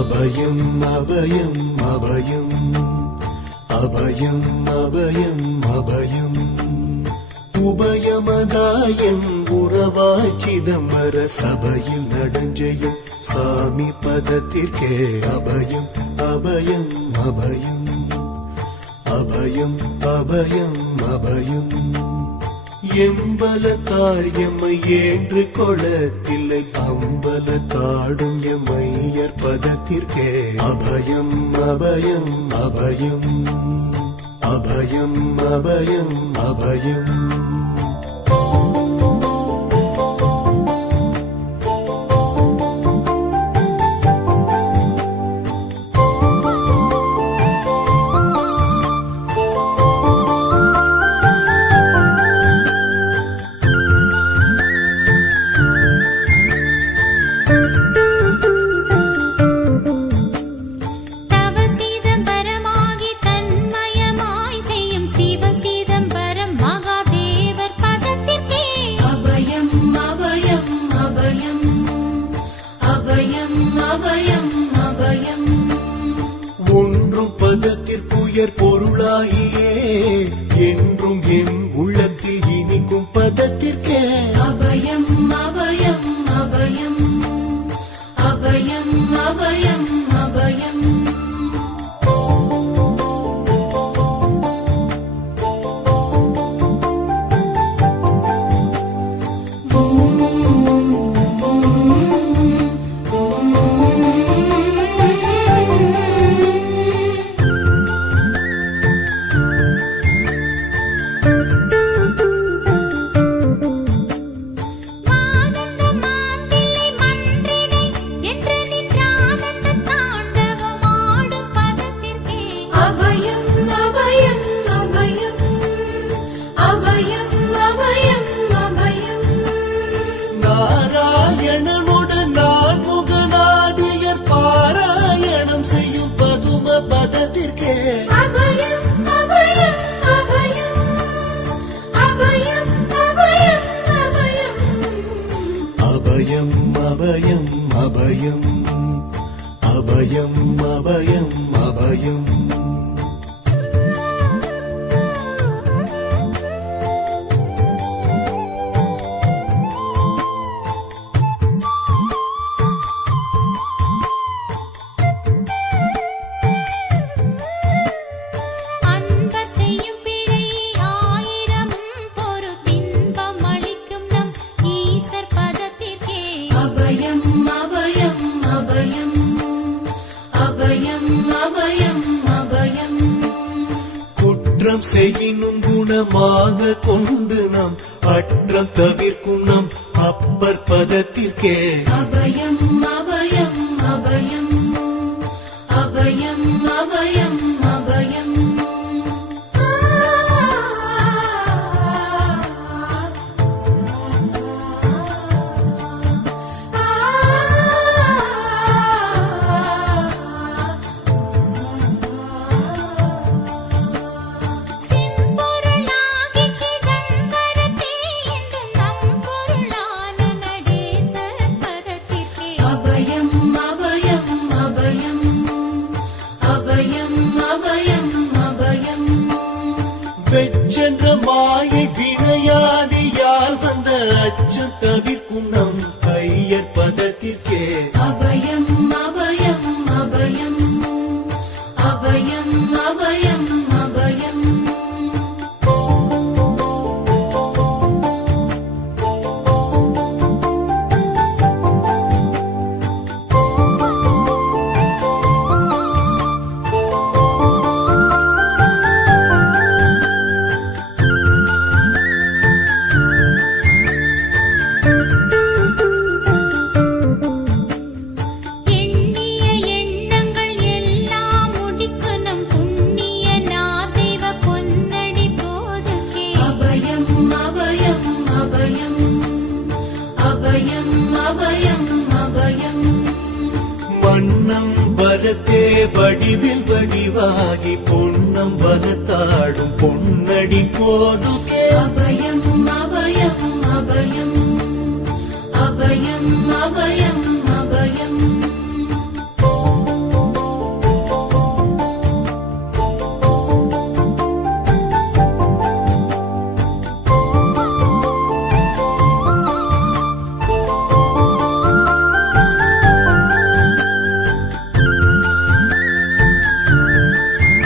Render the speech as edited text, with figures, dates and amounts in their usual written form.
அபயம் அபயம் அபயம் அபயம் அபயம் அபயம் உபயமதாயம் உறவாய் சிதம்பர சபையில் நடஞ்செய்யும் சாமி பதத்திற்கே அபயம் அபயம் அபயம் அபயம் அபயம் அபயம் எம்பலத்தாள் எம்மை ஏன்று கொளத்தில்லை அம்பலத்தாடும் எம்மையர் பதத்திற்கே அபயம் அபயம் அபயம் அபயம் அபயம் அபயம் ஒன்றும் பதத்திற்குயர் பொருளாகியே என்றும் என் உள்ளத்தில் இனிக்கும் பதத்திற்கே அபயம் அபயம் அபயம் அபயம் அபயம் அபயம் நாராயணனுடன் நான் முகநாதியர் பாராயணம் செய்யும் பதும பதத்திற்கே அபயம் அபயம் அபயம் அபயம் அபயம் அபயம் அபயம் அபயம் அபயம் அபயம் அபயம் அபயம் குற்றம் செய்யினும் குணமாக கொண்டு நாம் அற்றம் தவிர்க்கும் நம் அப்பர் பதத்திற்கே அபயம் அபயம் அபயம் அபயம் அபயம் அபயம் வெச்சென்ற மாயை வினையாதியால் வந்த அச்சம் தவிர்க்கும் நம் ஐயர் பதத்திற்கே அபயம் அபயம் அபயம் அபயம் அபயம் அபயம் மன்னம் வரத்தே வடிவில் வடிவாகி பொன்னம் வரத்தாடும் பொன்னடி போதுகே அபயம் அபயம் அபயம் அபயம் அபயம்